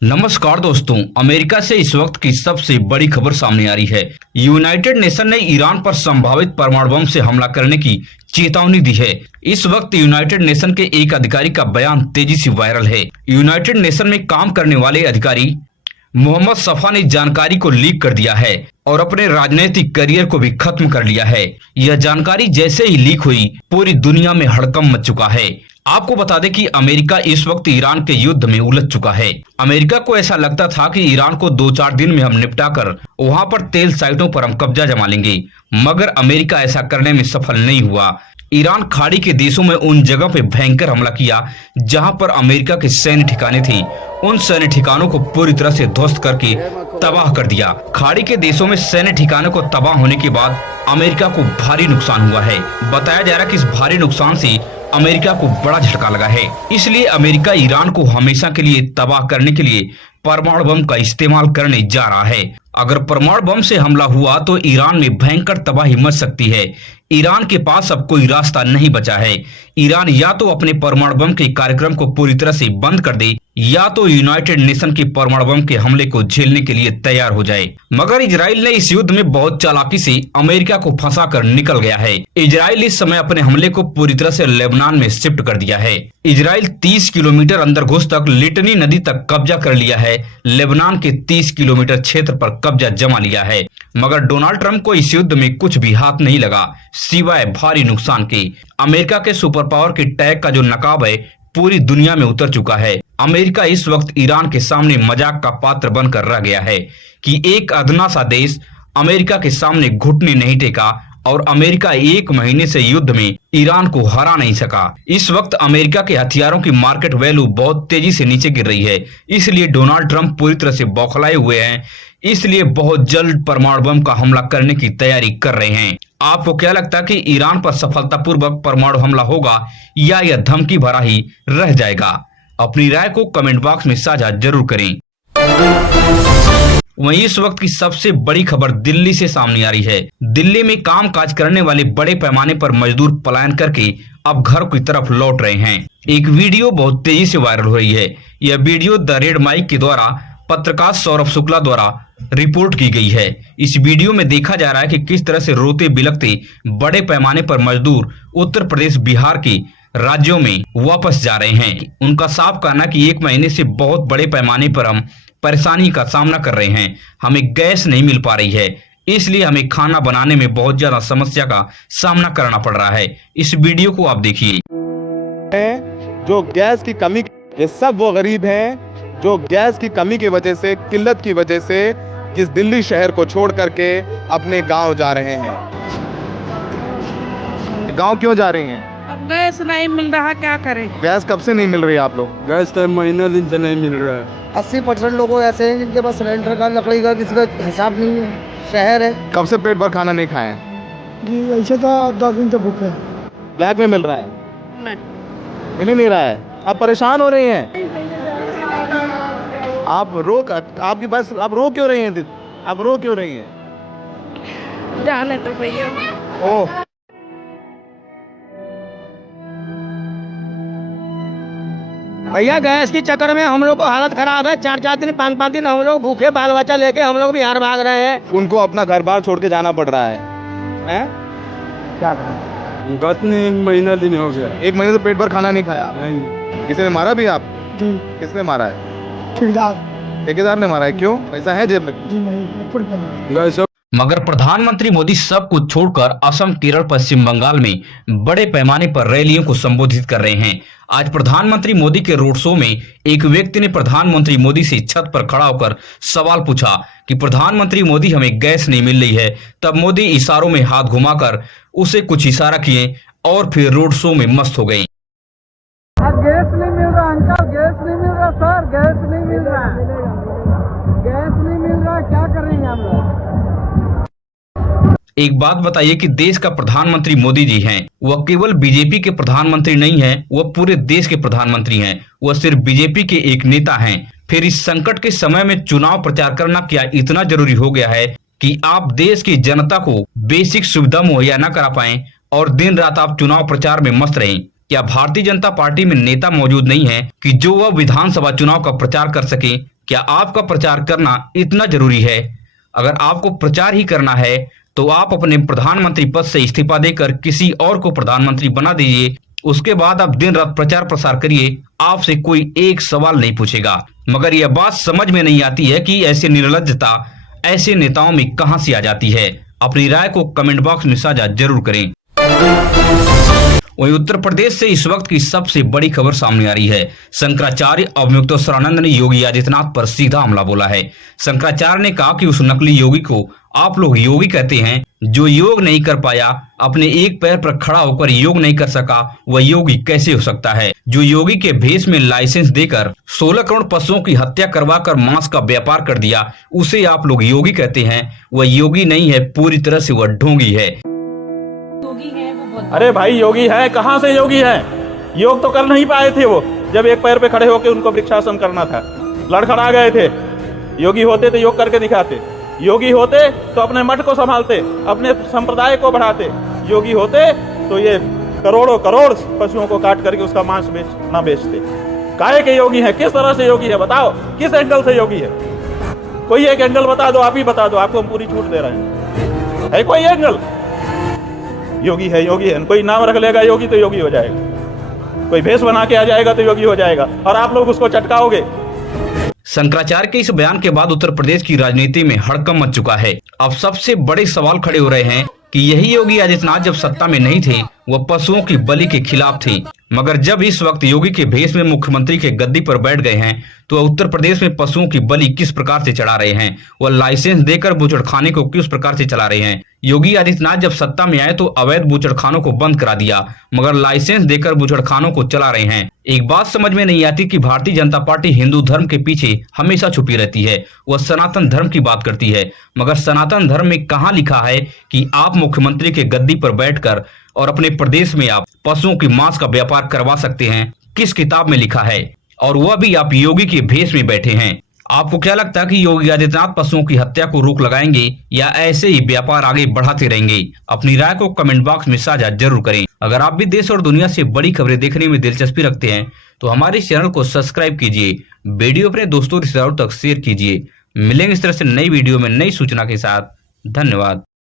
नमस्कार दोस्तों, अमेरिका से इस वक्त की सबसे बड़ी खबर सामने आ रही है। यूनाइटेड नेशन ने ईरान पर संभावित परमाणु बम से हमला करने की चेतावनी दी है। इस वक्त यूनाइटेड नेशन के एक अधिकारी का बयान तेजी से वायरल है। यूनाइटेड नेशन में काम करने वाले अधिकारी मोहम्मद सफा ने जानकारी को लीक कर दिया है और अपने राजनीतिक करियर को भी खत्म कर लिया है। यह जानकारी जैसे ही लीक हुई, पूरी दुनिया में हड़कंप मच चुका है। आपको बता दें कि अमेरिका इस वक्त ईरान के युद्ध में उलझ चुका है। अमेरिका को ऐसा लगता था कि ईरान को 2-4 दिन में हम निपटा कर वहां पर तेल साइटों पर हम कब्जा जमा लेंगे, मगर अमेरिका ऐसा करने में सफल नहीं हुआ। ईरान खाड़ी के देशों में उन जगह पे भयंकर हमला किया जहां पर अमेरिका के सैन्य ठिकाने थे। उन सैन्य ठिकानों को पूरी तरह से ध्वस्त करके तबाह कर दिया। खाड़ी के देशों में सैन्य ठिकानों को तबाह होने के बाद अमेरिका को भारी नुकसान हुआ है। बताया जा रहा है कि इस भारी नुकसान से अमेरिका को बड़ा झटका लगा है। इसलिए अमेरिका ईरान को हमेशा के लिए तबाह करने के लिए परमाणु बम का इस्तेमाल करने जा रहा है। अगर परमाणु बम से हमला हुआ तो ईरान में भयंकर तबाही मच सकती है। ईरान के पास अब कोई रास्ता नहीं बचा है। ईरान या तो अपने परमाणु बम के कार्यक्रम को पूरी तरह से बंद कर दे या तो यूनाइटेड नेशन के परमाणु बम के हमले को झेलने के लिए तैयार हो जाए। मगर इजराइल ने इस युद्ध में बहुत चालाकी से अमेरिका को फंसाकर निकल गया है। इजराइल इस समय अपने हमले को पूरी तरह से लेबनान में शिफ्ट कर दिया है। इजराइल 30 किलोमीटर अंदर घुस तक लिटनी नदी तक कब्जा कर लिया है। लेबनान के 30 किलोमीटर क्षेत्र पर कब्जा जमा लिया है। मगर डोनाल्ड ट्रंप को इस युद्ध में कुछ भी हाथ नहीं लगा सिवाय भारी नुकसान के। अमेरिका के सुपर पावर के टैग का जो नकाब है पूरी दुनिया में उतर चुका है। अमेरिका इस वक्त ईरान के सामने मजाक का पात्र बनकर रह गया है कि एक अदना सा देश अमेरिका के सामने घुटने नहीं टेका और अमेरिका 1 महीने से युद्ध में ईरान को हरा नहीं सका। इस वक्त अमेरिका के हथियारों की मार्केट वैल्यू बहुत तेजी से नीचे गिर रही है। इसलिए डोनाल्ड ट्रंप पूरी तरह से बौखलाए हुए हैं। इसलिए बहुत जल्द परमाणु बम का हमला करने की तैयारी कर रहे हैं। आपको क्या लगता है कि ईरान पर सफलतापूर्वक परमाणु हमला होगा या यह धमकी भरा ही रह जाएगा? अपनी राय को कमेंट बॉक्स में साझा जरूर करें। वहीं इस वक्त की सबसे बड़ी खबर दिल्ली से सामने आ रही है। दिल्ली में काम काज करने वाले बड़े पैमाने पर मजदूर पलायन करके अब घर की तरफ लौट रहे हैं। एक वीडियो बहुत तेजी से वायरल हो रही है। यह वीडियो द रेड माइक के द्वारा पत्रकार सौरभ शुक्ला द्वारा रिपोर्ट की गई है। इस वीडियो में देखा जा रहा है कि किस तरह से रोते बिलखते बड़े पैमाने पर मजदूर उत्तर प्रदेश, बिहार के राज्यों में वापस जा रहे हैं। उनका साफ कहना कि 1 महीने से बहुत बड़े पैमाने पर हम परेशानी का सामना कर रहे हैं। हमें गैस नहीं मिल पा रही है, इसलिए हमें खाना बनाने में बहुत ज्यादा समस्या का सामना करना पड़ रहा है। इस वीडियो को आप देखिए। जो गैस की कमी, ये सब वो गरीब हैं जो गैस की कमी की वजह से, किल्लत की वजह से इस दिल्ली शहर को छोड़ करके अपने गांव जा रहे हैं। गांव क्यों जा रहे हैं? गैस नहीं मिल रहा, क्या करें? गैस कब से नहीं मिल रही आप लोग? गैस तो महीना दिन से नहीं मिल रहा है। 80% लोग ऐसे हैं जिनके पास सिलेंडर का, लकड़ी का किसी का हिसाब नहीं है। शहर है। कब से पेट भर खाना नहीं खाए? जी ऐसे तो 10 दिन से भूखे हैं। ब्लैक में मिल रहा है? नहीं। मिल ही नहीं रहा है। आप परेशान हो रही हैं। आपकी बस आप रो क्यों रही हैं? आप रो क्यों रही हैं? जाने तो भैया। ओह, भैया गैस के चक्कर में हम लोग को हालत खराब है। 4-4 दिन 5-5 दिन हम लोग भूखे बाल बच्चा लेके हम लोग बिहार भाग रहे हैं। उनको अपना घर बार छोड़ के जाना पड़ रहा है, हैं? क्या करें? गत में 1 महीना दिन हो गया। 1 महीने से पेट भर खाना नहीं खाया? नहीं। किसी ने मारा भी आप? जी किसने मारा है? ठेकेदार ने मारा है। क्यों? पैसा है जेब में? जी नहीं। गैस मगर प्रधानमंत्री मोदी सब कुछ छोड़कर असम, केरल, पश्चिम बंगाल में बड़े पैमाने पर रैलियों को संबोधित कर रहे हैं। आज प्रधानमंत्री मोदी के रोड शो में एक व्यक्ति ने प्रधानमंत्री मोदी से छत पर खड़ा होकर सवाल पूछा कि प्रधानमंत्री मोदी हमें गैस नहीं मिल रही है। तब मोदी इशारों में हाथ घुमाकर उसे कुछ इशारा किए और फिर रोड शो में मस्त हो गए। गैस नहीं मिल रहा अंकल, गैस नहीं मिल रहा सर, गैस नहीं मिल रहा, गैस नहीं मिल रहा, क्या करेंगे हम लोग? एक बात बताइए कि देश का प्रधानमंत्री मोदी जी हैं। वह केवल बीजेपी के प्रधानमंत्री नहीं हैं, वह पूरे देश के प्रधानमंत्री हैं। वह सिर्फ बीजेपी के एक नेता हैं। फिर इस संकट के समय में चुनाव प्रचार करना क्या इतना जरूरी हो गया है कि आप देश की जनता को बेसिक सुविधा मुहैया न करा पाएं और दिन रात आप चुनाव प्रचार में मस्त रहें? क्या भारतीय जनता पार्टी में नेता मौजूद नहीं है कि जो वह विधानसभा चुनाव का प्रचार कर सके? क्या आपका प्रचार करना इतना जरूरी है? अगर आपको प्रचार ही करना है तो आप अपने प्रधानमंत्री पद से इस्तीफा देकर किसी और को प्रधानमंत्री बना दीजिए। उसके बाद आप दिन रात प्रचार प्रसार करिए, आपसे कोई एक सवाल नहीं पूछेगा। मगर यह बात समझ में नहीं आती है कि ऐसी निर्लज्जता ऐसे नेताओं में कहां से आ जाती है। अपनी राय को कमेंट बॉक्स में साझा जरूर करें। वहीं उत्तर प्रदेश से इस वक्त की सबसे बड़ी खबर सामने आ रही है। शंकराचार्य अवधूतोत्तरानंद ने योगी आदित्यनाथ पर सीधा हमला बोला है। शंकराचार्य ने कहा कि उस नकली योगी को आप लोग योगी कहते हैं, जो योग नहीं कर पाया, अपने एक पैर पर खड़ा होकर योग नहीं कर सका, वह योगी कैसे हो सकता है? जो योगी के भेष में लाइसेंस देकर 16 करोड़ पशुओं की हत्या करवाकर मांस का व्यापार कर दिया, उसे आप लोग योगी कहते हैं? वह योगी नहीं है, पूरी तरह से वह ढोंगी है। अरे भाई योगी है, कहाँ से योगी है? योग तो कर नहीं पाए थे वो, जब एक पैर पे खड़े होकर उनको वृक्षासन करना था, लड़खड़ा गए थे। योगी होते तो योग करके दिखाते, योगी होते तो अपने मठ को संभालते, अपने संप्रदाय को बढ़ाते, योगी होते तो ये करोड़ों करोड़ पशुओं को काट करके उसका मांस ना बेचते। काहे के योगी है? किस तरह से योगी है बताओ, किस एंगल से योगी है? कोई एक एंगल बता दो, आप ही बता दो, आपको हम पूरी छूट दे रहे हैं। है कोई एंगल? योगी है, योगी है, कोई नाम रख लेगा योगी तो योगी हो जाएगा, कोई भेष बना के आ जाएगा तो योगी हो जाएगा, और आप लोग उसको चटकाओगे। शंकराचार्य के इस बयान के बाद उत्तर प्रदेश की राजनीति में हड़कंप मच चुका है। अब सबसे बड़े सवाल खड़े हो रहे हैं कि यही योगी आदित्यनाथ जब सत्ता में नहीं थे, वह पशुओं की बलि के खिलाफ थे, मगर जब इस वक्त योगी के भेष में मुख्यमंत्री के गद्दी पर बैठ गए हैं तो वह उत्तर प्रदेश में पशुओं की बलि किस प्रकार से चढ़ा रहे हैं, वह लाइसेंस देकर बूचड़खाने को किस प्रकार से चला रहे हैं। योगी आदित्यनाथ जब सत्ता में आए तो अवैध बूचड़खानों को बंद करा दिया, मगर लाइसेंस देकर बूचड़खानों को चला रहे हैं। एक बात समझ में नहीं आती कि भारतीय जनता पार्टी हिंदू धर्म के पीछे हमेशा छुपी रहती है, वह सनातन धर्म की बात करती है, मगर सनातन धर्म में कहाँ लिखा है कि आप मुख्यमंत्री के गद्दी पर बैठकर और अपने प्रदेश में आप पशुओं की मांस का व्यापार करवा सकते हैं? किस किताब में लिखा है? और वह भी आप योगी के भेष में बैठे हैं। आपको क्या लगता है कि योगी आदित्यनाथ पशुओं की हत्या को रोक लगाएंगे या ऐसे ही व्यापार आगे बढ़ाते रहेंगे? अपनी राय को कमेंट बॉक्स में साझा जरूर करें। अगर आप भी देश और दुनिया से बड़ी खबरें देखने में दिलचस्पी रखते हैं तो हमारे चैनल को सब्सक्राइब कीजिए, वीडियो अपने दोस्तों रिश्तेदारों तक शेयर कीजिए। मिलेंगे इस तरह से नई वीडियो में नई सूचना के साथ। धन्यवाद।